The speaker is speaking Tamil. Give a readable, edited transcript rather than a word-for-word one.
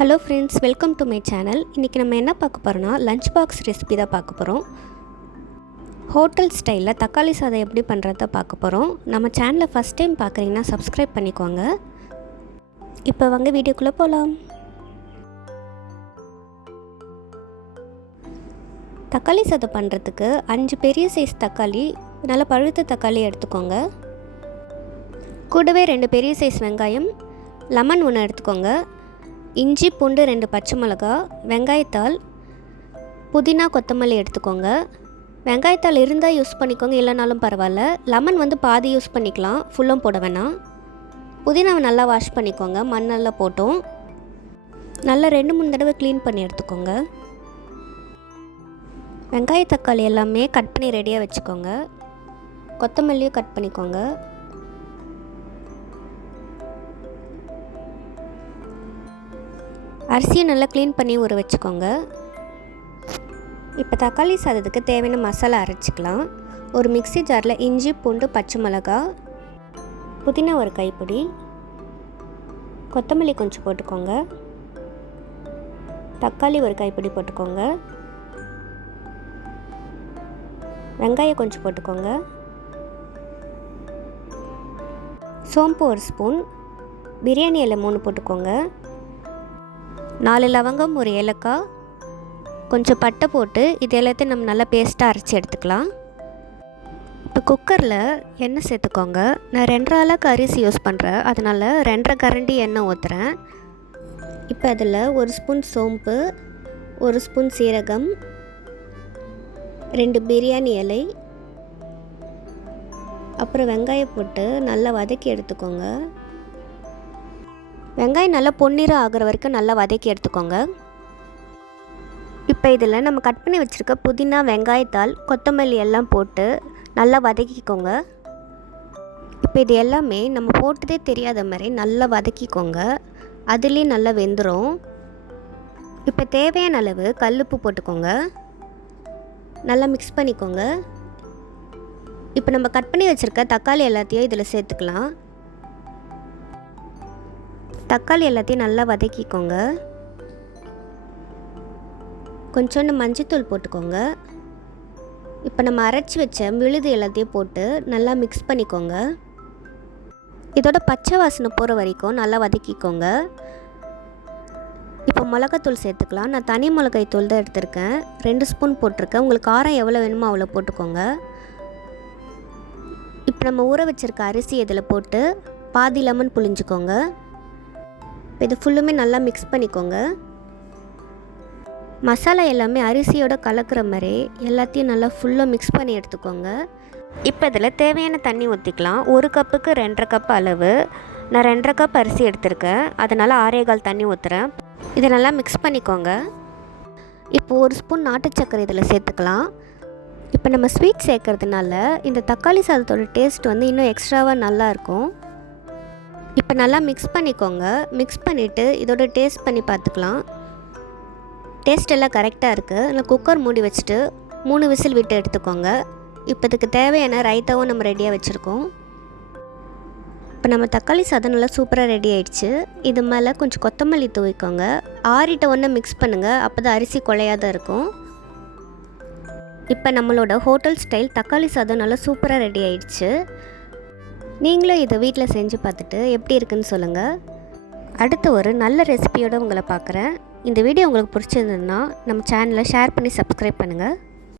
Hello friends, welcome to my channel. இன்றைக்கி நம்ம என்ன பார்க்க போகிறோன்னா லஞ்ச் பாக்ஸ் ரெசிபி தான் பார்க்க போகிறோம். ஹோட்டல் ஸ்டைலில் தக்காளி சாதம் எப்படி பண்ணுறத பார்க்க போகிறோம். நம்ம சேனலை ஃபஸ்ட் டைம் பார்க்குறீங்கன்னா சப்ஸ்கிரைப் பண்ணிக்கோங்க. இப்போ வாங்க வீடியோக்குள்ளே போகலாம். தக்காளி சாதம் பண்ணுறதுக்கு 5 பெரிய சைஸ் தக்காளி, நல்லா பழுத்த தக்காளி எடுத்துக்கோங்க. கூடவே 2 பெரிய சைஸ் வெங்காயம், லெமன் 1 எடுத்துக்கோங்க, இஞ்சி பூண்டு 2 பச்சை மிளகா, வெங்காயத்தாள், புதினா கொத்தமல்லி எடுத்துக்கோங்க. வெங்காயத்தாள் இருந்தால் யூஸ் பண்ணிக்கோங்க, இல்லைனாலும் பரவாயில்ல. லெமன் பாதி யூஸ் பண்ணிக்கலாம், ஃபுல்லும் போட வேணாம். புதினாவை நல்லா வாஷ் பண்ணிக்கோங்க, மண்ணெல்லாம் போட்டோம். நல்லா 2-3 தடவை க்ளீன் பண்ணி எடுத்துக்கோங்க. வெங்காய தக்காளி எல்லாமே கட் பண்ணி ரெடியாக வச்சுக்கோங்க. கொத்தமல்லியும் கட் பண்ணிக்கோங்க. அரிசியை நல்லா க்ளீன் பண்ணி ஊற வச்சுக்கோங்க. இப்போ தக்காளி சாதத்துக்கு தேவையான மசாலா அரைச்சிக்கலாம். ஒரு மிக்ஸி ஜாரில் இஞ்சி பூண்டு பச்சை மிளகா, புதினா 1 கைப்பிடி, கொத்தமல்லி கொஞ்சம் போட்டுக்கோங்க, தக்காளி 1 கைப்பிடி போட்டுக்கோங்க, வெங்காயம் கொஞ்சம் போட்டுக்கோங்க, சோம்பு 1 ஸ்பூன், பிரியாணி இலை 3 போட்டுக்கோங்க, 4 லவங்கம், 1 ஏலக்காய், கொஞ்சம் பட்டை போட்டு இது எல்லாத்தையும் நம்ம நல்லா பேஸ்ட்டாக அரைச்சி எடுத்துக்கலாம். இப்போ குக்கரில் எண்ணெய் சேர்த்துக்கோங்க. நான் 2.5 அளவுக்கு அரிசி யூஸ் பண்ணுறேன், அதனால் 2.5 கரண்டி எண்ணெய் ஊற்றுறேன். இப்போ அதில் 1 ஸ்பூன் சோம்பு, 1 ஸ்பூன் சீரகம், 2 பிரியாணி இலை, அப்புறம் வெங்காயம் போட்டு நல்லா வதக்கி எடுத்துக்கோங்க. வெங்காயம் நல்லா பொன்னிறம் ஆகிற வரைக்கும் நல்லா வதக்கி எடுத்துக்கோங்க. இப்போ இதில் நம்ம கட் பண்ணி வச்சுருக்க புதினா, வெங்காயத்தாள், கொத்தமல்லி எல்லாம் போட்டு நல்லா வதக்கிக்கோங்க. இப்போ இது எல்லாமே நம்ம போட்டதே தெரியாத மாதிரி நல்லா வதக்கிக்கோங்க. அதுலேயும் நல்லா வெந்துடும். இப்போ தேவையான அளவு கல்லுப்பு போட்டுக்கோங்க. நல்லா மிக்ஸ் பண்ணிக்கோங்க. இப்போ நம்ம கட் பண்ணி வச்சுருக்க தக்காளி எல்லாத்தையும் இதில் சேர்த்துக்கலாம். தக்காளி எல்லாத்தையும் நல்லா வதக்கிக்கோங்க. கொஞ்சோண்டு மஞ்சத்தூள் போட்டுக்கோங்க. இப்போ நம்ம அரைச்சி வச்ச விழுது எல்லாத்தையும் போட்டு நல்லா மிக்ஸ் பண்ணிக்கோங்க. இதோட பச்சை வாசனை போகிற வரைக்கும் நல்லா வதக்கிக்கோங்க. இப்போ மிளகாத்தூள் சேர்த்துக்கலாம். நான் தனி மிளகாய் தூள் தான் எடுத்திருக்கேன், 2 ஸ்பூன் போட்டிருக்கேன். உங்களுக்கு காரம் எவ்வளோ வேணுமோ அவ்வளோ போட்டுக்கோங்க. இப்போ நம்ம ஊற வச்சுருக்க அரிசி இதில் போட்டு பாதி லெமன் புழிஞ்சிக்கோங்க. இப்போ இது ஃபுல்லுமே நல்லா மிக்ஸ் பண்ணிக்கோங்க. மசாலா எல்லாமே அரிசியோட கலக்கிற மாதிரி எல்லாத்தையும் நல்லா ஃபுல்லாக மிக்ஸ் பண்ணி எடுத்துக்கோங்க. இப்போ இதில் தேவையான தண்ணி ஊற்றிக்கலாம். 1 கப்புக்கு 2.5 கப் அளவு. நான் 2.5 கப் அரிசி எடுத்திருக்கேன், அதனால் 6.25 தண்ணி ஊற்றுறேன். இதை நல்லா மிக்ஸ் பண்ணிக்கோங்க. இப்போ 1 ஸ்பூன் நாட்டு சர்க்கரை இதில் சேர்த்துக்கலாம். இப்போ நம்ம ஸ்வீட் சேர்க்கறதுனால இந்த தக்காளி சாதத்தோட டேஸ்ட் இன்னும் எக்ஸ்ட்ராவாக நல்லாயிருக்கும். இப்போ நல்லா மிக்ஸ் பண்ணிக்கோங்க. மிக்ஸ் பண்ணிவிட்டு இதோட டேஸ்ட் பண்ணி பார்த்துக்கலாம். டேஸ்ட் எல்லாம் கரெக்டாக இருக்குது. நான் குக்கர் மூடி வச்சுட்டு 3 விசில் விட்டு எடுத்துக்கோங்க. இப்போ இதுக்கு தேவையான ரைத்தாவும் நம்ம ரெடியாக வச்சுருக்கோம். இப்போ நம்ம தக்காளி சாதம் நல்லா சூப்பராக ரெடி ஆகிடுச்சு. இது மேலே கொஞ்சம் கொத்தமல்லி தூவிக்கோங்க. ஆறிட்ட ஒன்று மிக்ஸ் பண்ணுங்கள், அப்போ தான் அரிசி குழையாத இருக்கும். இப்போ நம்மளோட ஹோட்டல் ஸ்டைல் தக்காளி சாதம் நல்லா சூப்பராக ரெடி ஆகிடுச்சு. நீங்களும் இதை வீட்டில் செஞ்சு பார்த்துட்டு எப்படி இருக்குன்னு சொல்லுங்கள். அடுத்த ஒரு நல்ல ரெசிபியோடு உங்களை பார்க்குறேன். இந்த வீடியோ உங்களுக்கு பிடிச்சிருந்ததுன்னா நம்ம சேனலை ஷேர் பண்ணி சப்ஸ்கிரைப் பண்ணுங்கள்.